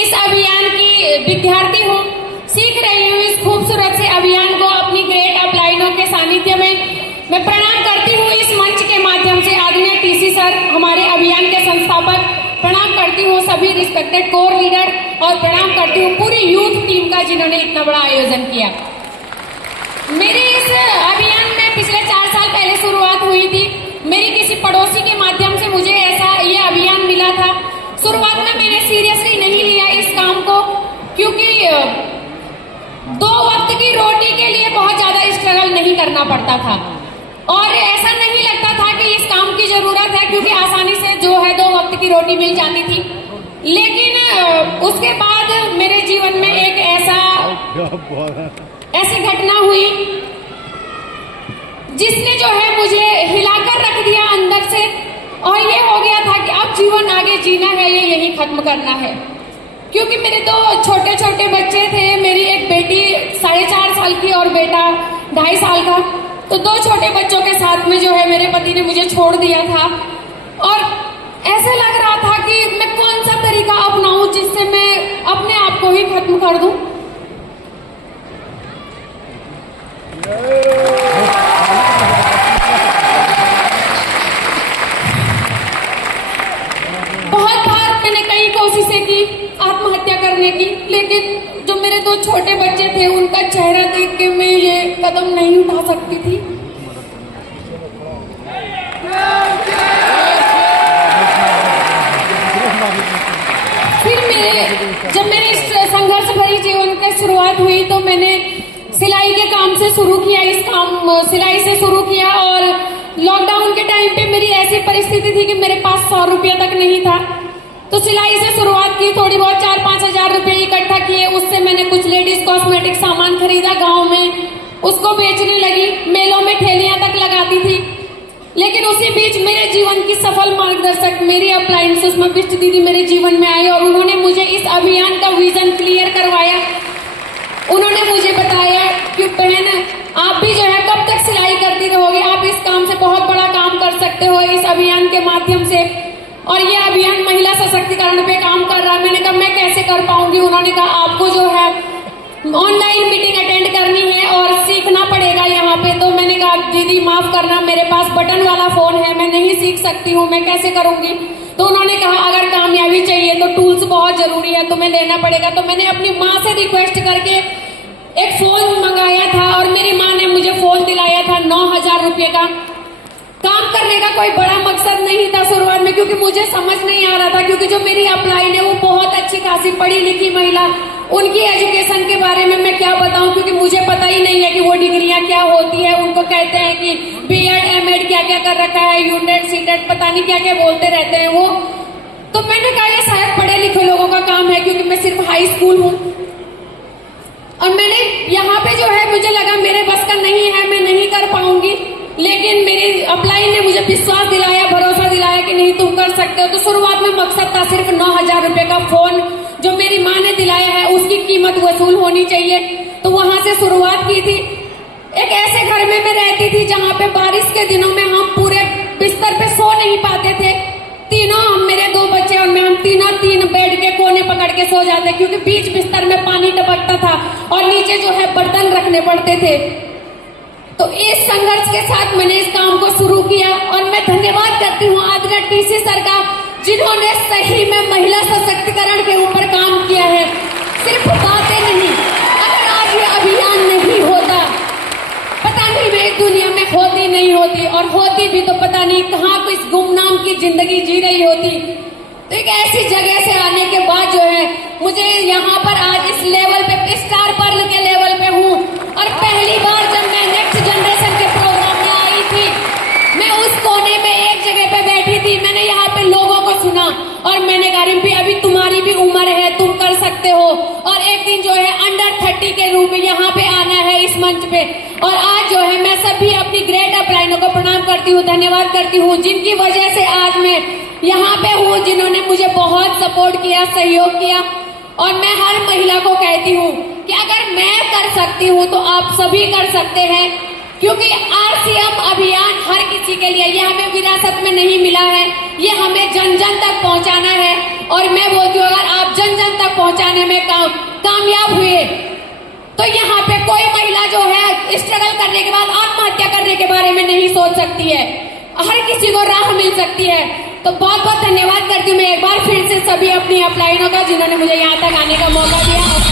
इस अभियान की विद्यार्थी हूँ, सीख रही हूँ इस खूबसूरत से अभियान को अपनी ग्रेट अपलाइनों के सानिध्य में। मैं प्रणाम करती हूँ इस मंच के माध्यम से आदरणीय टीसी सर, हमारे अभियान के संस्थापक, प्रणाम करती हूँ सभी रिस्पेक्टेड कोर लीडर और प्रणाम करती हूँ पूरी यूथ टीम का जिन्होंने इतना बड़ा आयोजन किया। मेरी इस अभियान में पिछले 4 साल पहले शुरुआत हुई थी। मेरी किसी पड़ोसी के माध्यम से मुझे ये अभियान मिला था। शुरुआत में मैंने सीरियसली नहीं लिया इस काम को, क्योंकि 2 वक्त की रोटी के लिए बहुत ज्यादा स्ट्रगल नहीं करना पड़ता था और ऐसा नहीं लगता था कि इस काम की जरूरत है, क्योंकि आसानी से जो है 2 वक्त की रोटी मिल जाती थी। लेकिन उसके बाद मेरे जीवन में एक ऐसी घटना हुई जिसने जो है मुझे हिलाकर रख दिया अंदर से, और ये हो गया था कि अब जीवन आगे जीना है, ये यही खत्म करना है। क्योंकि मेरे 2 छोटे छोटे बच्चे थे, मेरी एक बेटी 4.5 साल की और बेटा 2.5 साल का। तो 2 छोटे बच्चों के साथ में जो है मेरे पति ने मुझे छोड़ दिया था और ऐसे लग रहा था कि मैं कौन सा तरीका अपनाऊं जिससे मैं अपने आप को ही खत्म कर दूं। बहुत बार मैंने कई कोशिशें की आत्महत्या करने की, लेकिन जो मेरे 2 छोटे बच्चे थे उनका चेहरा देख के मैं ये कदम नहीं उठा सकती थी। फिर जब मेरे संघर्ष भरी जीवन की शुरुआत हुई तो मैंने सिलाई के काम से शुरू किया, सिलाई से शुरू किया। और लॉकडाउन के टाइम पे मेरी ऐसी परिस्थिति थी कि मेरे पास 100 रुपया तक नहीं था, तो सिलाई से शुरुआत की। थोड़ी बहुत 4-5 हजार रुपए इकट्ठा किए, उससे मैंने कुछ लेडीज कॉस्मेटिक सामान खरीदा गांव में, उसको बेचने लगी, मेलों में ठेलियां तक लगाती थी। लेकिन उसी बीच मेरे जीवन की सफल मार्गदर्शक मेरी अपलाइन सुषमा बिष्ट दीदी मेरे जीवन में आई और उन्होंने मुझे इस अभियान का विजन क्लियर करवाया। उन्होंने मुझे बताया कि बहन, आप भी जो है कब तक सिलाई करती रहोगे, आप इस काम से बहुत बड़ा काम कर सकते हो इस अभियान के माध्यम से। और ये अभियान महिला सशक्तिकरण पे काम कर रहा है। मैंने कहा मैं कैसे कर पाऊंगी। उन्होंने कहा आपको जो है ऑनलाइन मीटिंग अटेंड करनी है और सीखना पड़ेगा यहाँ पे। तो मैंने कहा दीदी माफ करना, मेरे पास बटन वाला फोन है, मैं नहीं सीख सकती हूँ, मैं कैसे करूंगी। तो उन्होंने कहा अगर कामयाबी चाहिए तो टूल्स बहुत जरूरी है, तुम्हें लेना पड़ेगा। तो मैंने अपनी माँ से रिक्वेस्ट करके एक फोन मंगाया था और मेरी माँ ने मुझे फोन दिलाया था 9,000 रुपये का। काम करने का कोई बड़ा मकसद नहीं था शुरुआत में, क्योंकि मुझे समझ नहीं आ रहा था, क्योंकि जो मेरी अपलाइन है वो बहुत अच्छी खासी पढ़ी लिखी महिला, उनकी एजुकेशन के बारे में मैं क्या बताऊं, क्योंकि मुझे पता ही नहीं है कि वो डिग्रियां क्या होती है। उनको कहते हैं कि बीएड एमएड क्या क्या कर रखा है, यूटेट सीटेट पता नहीं क्या क्या बोलते रहते हैं वो। तो मैंने कहा ये शायद पढ़े लिखे लोगों का काम है, क्योंकि मैं सिर्फ हाई स्कूल हूँ। और मैंने यहाँ पे जो है मुझे लगा मेरे बस का नहीं है, मैं नहीं कर पाऊंगी। लेकिन मेरी अपलाइन ने मुझे विश्वास दिलाया, भरोसा दिलाया कि नहीं तुम कर सकते हो। तो शुरुआत में मकसद था सिर्फ 9,000 रुपए का फोन जो मेरी माँ ने दिलाया है उसकी कीमत वसूल होनी चाहिए। तो वहां से शुरुआत की थी। एक ऐसे घर में मैं रहती थी जहाँ पे बारिश के दिनों में हम पूरे बिस्तर पे सो नहीं पाते थे तीनों, हम मेरे 2 बच्चे और मैं, हम तीनों 3 बेड के कोने पकड़ के सो जाते, क्योंकि बीच बिस्तर में पानी टपकता था और नीचे जो है बर्तन रखने पड़ते थे। तो इस संघर्ष के साथ मैंने इस काम को शुरू किया और मैं धन्यवाद करती हूँ आदरणीय टीसी सर का, जिन्होंने सही में महिला सशक्तिकरण के ऊपर काम किया है, सिर्फ बातें नहीं। अगर आज ये अभियान नहीं होता, पता नहीं मैं इस दुनिया में होती नहीं होती, और होती भी तो पता नहीं कहाँ किस गुमनाम की जिंदगी जी रही होती। तो एक ऐसी जगह से आने के बाद जो है मुझे यहाँ पर आज इस लेवल पे, स्टार पर्ल के लेवल पे हूँ। और पहली बार जब मैं नेक्स्ट जनरेशन के प्रोग्राम में आई थी, मैं उस कोने में एक जगह पे बैठी थी, मैंने यहाँ पे लोगों को सुना और मैंने कहा रिम्पी अभी तुम्हारी भी उम्र है, तुम कर सकते हो। और एक दिन जो है अंडर 30 के रूप में यहाँ पे आना है इस मंच पे। और आज जो है मैं सभी अपनी ग्रेट अपलाइनों को प्रणाम करती हूँ, धन्यवाद करती हूँ, जिनकी वजह से आज मैं यहाँ पे हूँ, जिन्होंने मुझे बहुत सपोर्ट किया, सहयोग किया। और मैं हर महिला को कहती हूँ कि अगर मैं कर सकती हूँ तो आप सभी कर सकते हैं, क्योंकि आरसीएम अभियान हर किसी के लिए, ये हमें विरासत में नहीं मिला है, ये हमें जन जन तक पहुंचाना है। और मैं बोलती हूँ अगर आप जन जन तक पहुंचा पहुंचाने में कामयाब हुए। तो यहाँ पे कोई महिला जो है स्ट्रगल करने के बाद आत्महत्या करने के बारे में नहीं सोच सकती है, हर किसी को राह मिल सकती है। तो बहुत बहुत धन्यवाद करती हूँ मैं एक बार फिर से सभी अपनी अपलाइनों का जिन्होंने मुझे यहाँ तक आने का मौका दिया।